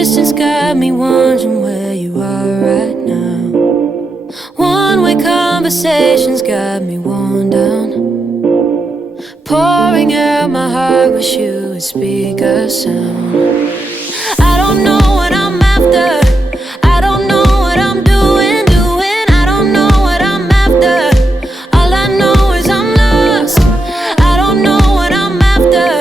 distance got me wondering where you are right now. One-way conversations got me worn down. Pouring out my heart, wish you would speak a sound. I don't know what I'm after. I don't know what I'm doing. I don't know what I'm after. All I know is I'm lost. I don't know what I'm after.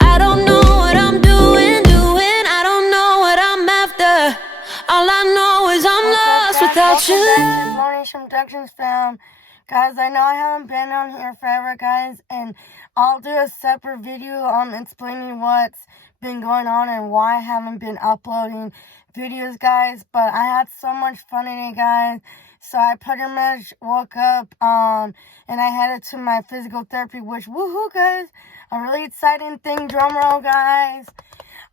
I don't know what I'm doing. I don't know what I'm after. All I know is I'm lost without you. Welcome back to Low Nation Productions fam. Guys, I know I haven't been on here forever, guys, and I'll do a separate video explaining what's been going on and why I haven't been uploading videos, guys. But I had so much fun in it, guys. So I pretty much woke up and I headed to my physical therapy, which woohoo, guys, a really exciting thing. Drum roll, guys.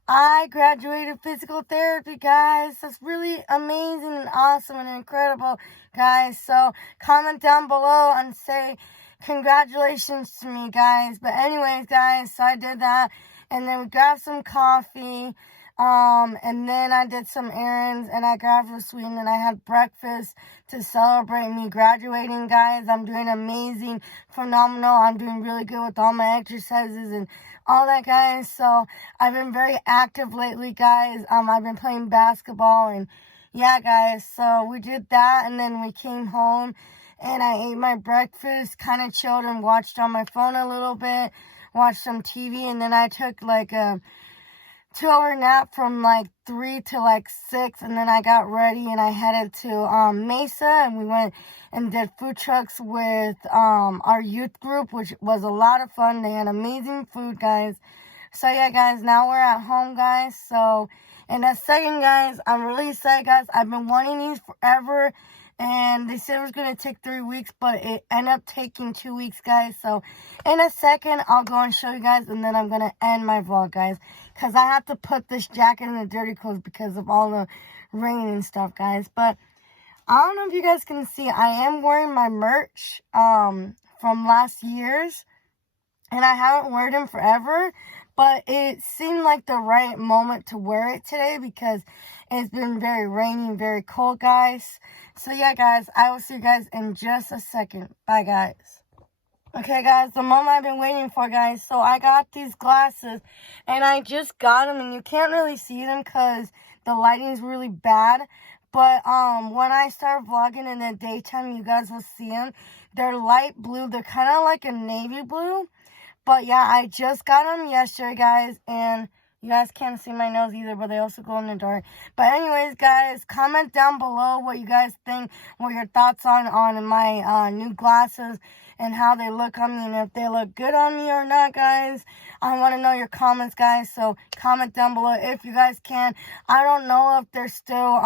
I graduated physical therapy, guys. That's really amazing and awesome and incredible, guys. So comment down below and say congratulations to me, guys. But anyways, guys, so I did that. And then we grabbed some coffee. And then I did some errands and I grabbed a sweet and I had breakfast to celebrate me graduating, guys. I'm doing amazing, phenomenal. I'm doing really good with all my exercises and all that, guys. So I've been very active lately, guys. I've been playing basketball and yeah, guys. So we did that and then we came home and I ate my breakfast, kind of chilled and watched on my phone a little bit, watched some TV, and then I took like a 2-hour nap from like 3 to like 6, and then I got ready and I headed to Mesa, and we went and did food trucks with our youth group, which was a lot of fun. They had amazing food, guys. So yeah, guys, now we're at home, guys. So in a second, guys, I'm really excited, guys. I've been wanting these forever, and they said it was going to take 3 weeks, but it ended up taking 2 weeks, guys. So in a second, I'll go and show you guys, and then I'm going to end my vlog, guys, because I have to put this jacket in the dirty clothes because of all the rain and stuff, guys. But I don't know if you guys can see, I am wearing my merch from last year's, and I haven't worn them forever, but it seemed like the right moment to wear it today because it's been very rainy, very cold, guys. So yeah, guys, I will see you guys in just a second. Bye, guys. Okay, guys, the moment I've been waiting for, guys. So I got these glasses, and I just got them, and you can't really see them because the lighting is really bad. But when I start vlogging in the daytime, you guys will see them. They're light blue. They're kind of like a navy blue. But yeah, I just got them yesterday, guys, and you guys can't see my nose either, but they also glow in the dark. But anyways, guys, comment down below what you guys think, what your thoughts on my new glasses and how they look on me and if they look good on me or not, guys. I want to know your comments, guys, so comment down below if you guys can. I don't know if they're still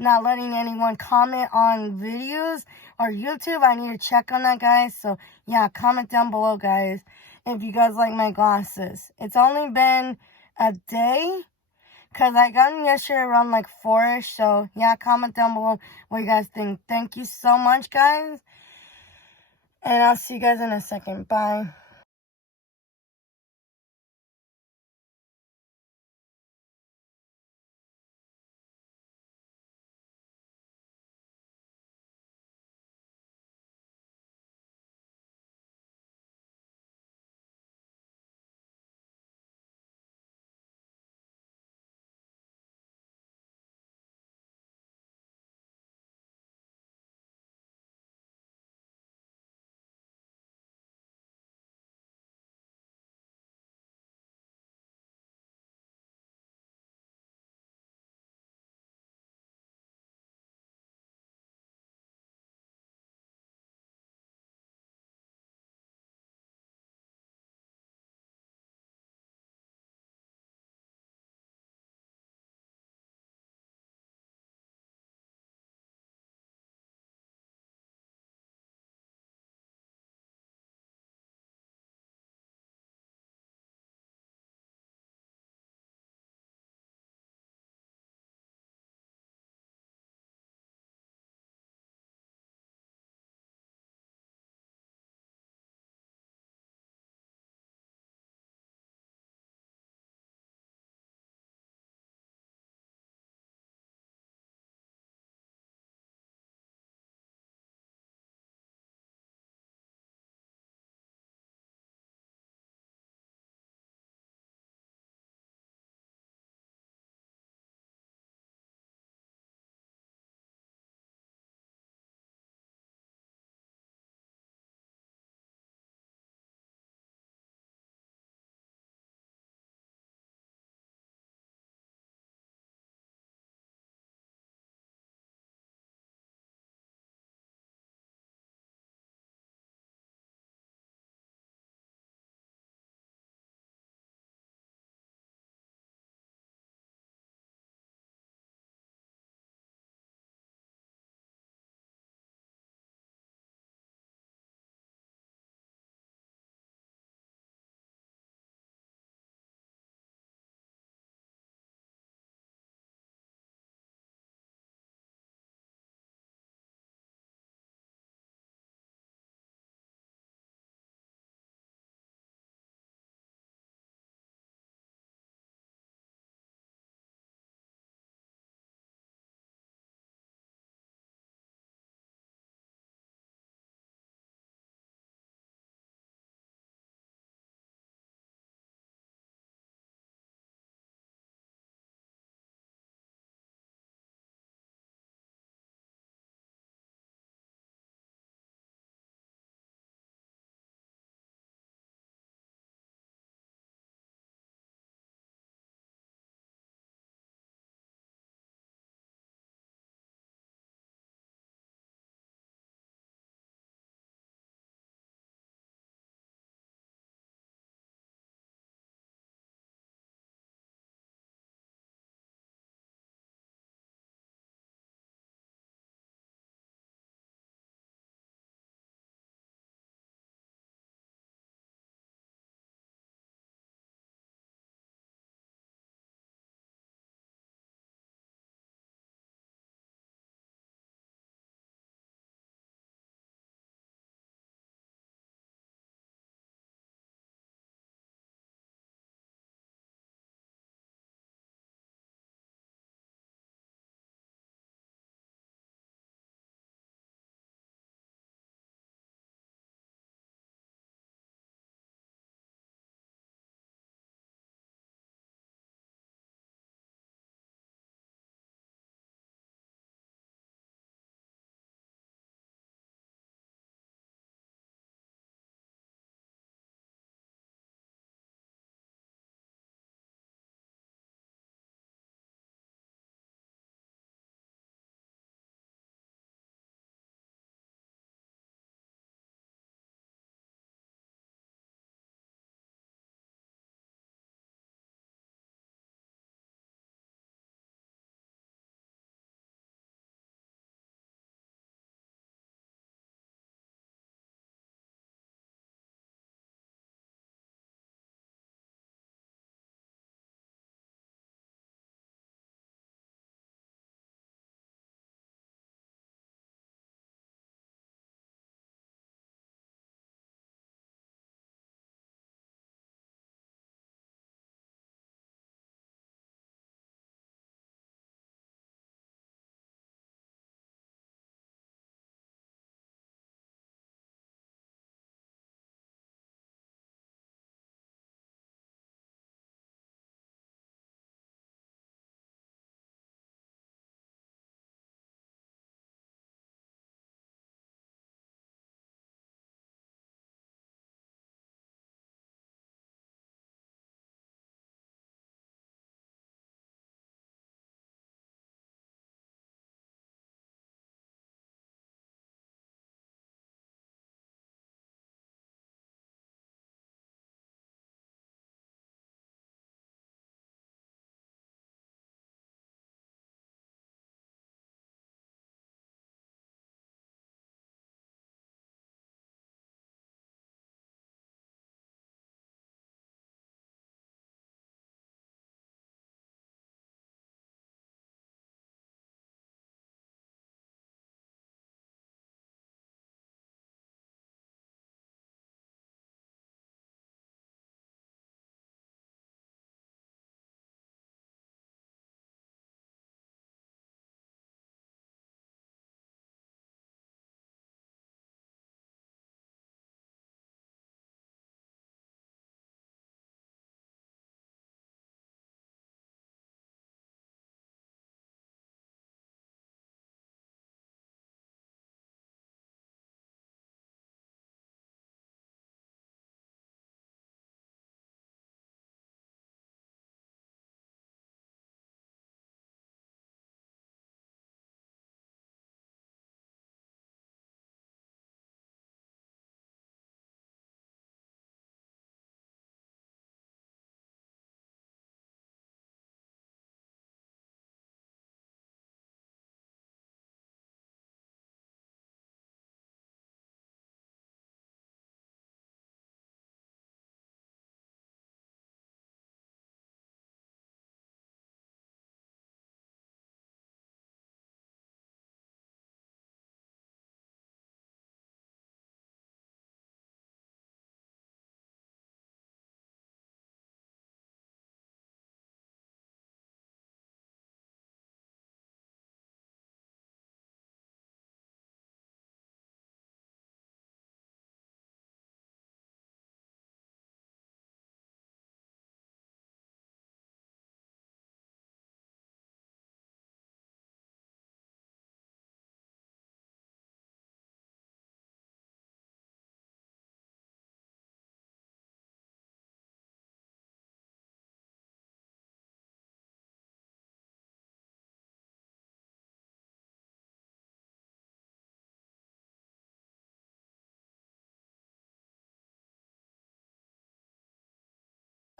not letting anyone comment on videos or YouTube. I need to check on that, guys. So yeah, comment down below, guys, if you guys like my glasses. It's only been a day because I got them yesterday around like 4ish. So yeah, comment down below what you guys think. Thank you so much, guys, and I'll see you guys in a second. Bye.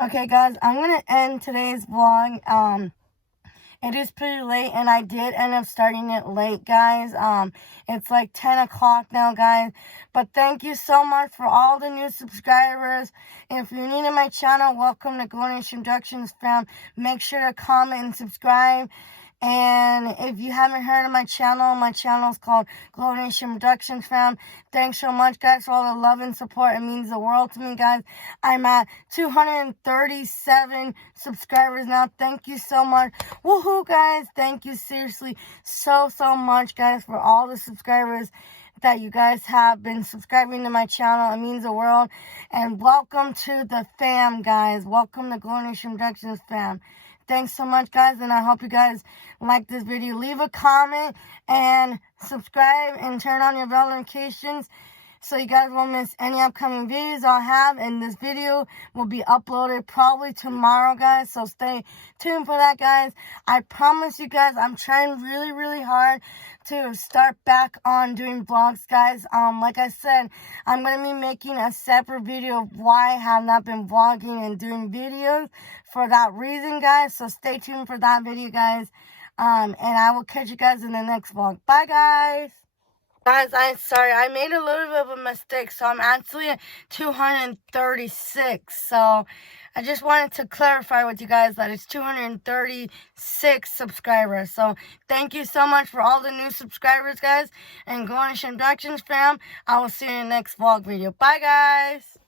Okay, guys, I'm going to end today's vlog. It is pretty late, and I did end up starting it late, guys. It's like 10 o'clock now, guys. But thank you so much for all the new subscribers. And if you're new to my channel, welcome to Glow Nation Productions, fam. Make sure to comment and subscribe. And if you haven't heard of my channel is called Glow Nation Productions, fam. Thanks so much, guys, for all the love and support. It means the world to me, guys. I'm at 237 subscribers now. Thank you so much. Woohoo, guys. Thank you, seriously, so much, guys, for all the subscribers that you guys have been subscribing to my channel. It means the world. And welcome to the fam, guys. Welcome to Glow Nation Productions, fam. Thanks so much, guys, and I hope you guys like this video. Leave a comment and subscribe and turn on your bell notifications so you guys won't miss any upcoming videos I'll have. And this video will be uploaded probably tomorrow, guys, so stay tuned for that, guys. I promise you guys, I'm trying really hard to start back on doing vlogs, guys. Like I said, I'm going to be making a separate video of why I have not been vlogging and doing videos for that reason, guys. So stay tuned for that video, guys. And I will catch you guys in the next vlog. Bye, guys. Guys, I'm sorry. I made a little bit of a mistake. So I'm actually at 236. So I just wanted to clarify with you guys that it's 236 subscribers. So thank you so much for all the new subscribers, guys. And Glow Nation Productions, fam. I will see you in the next vlog video. Bye, guys.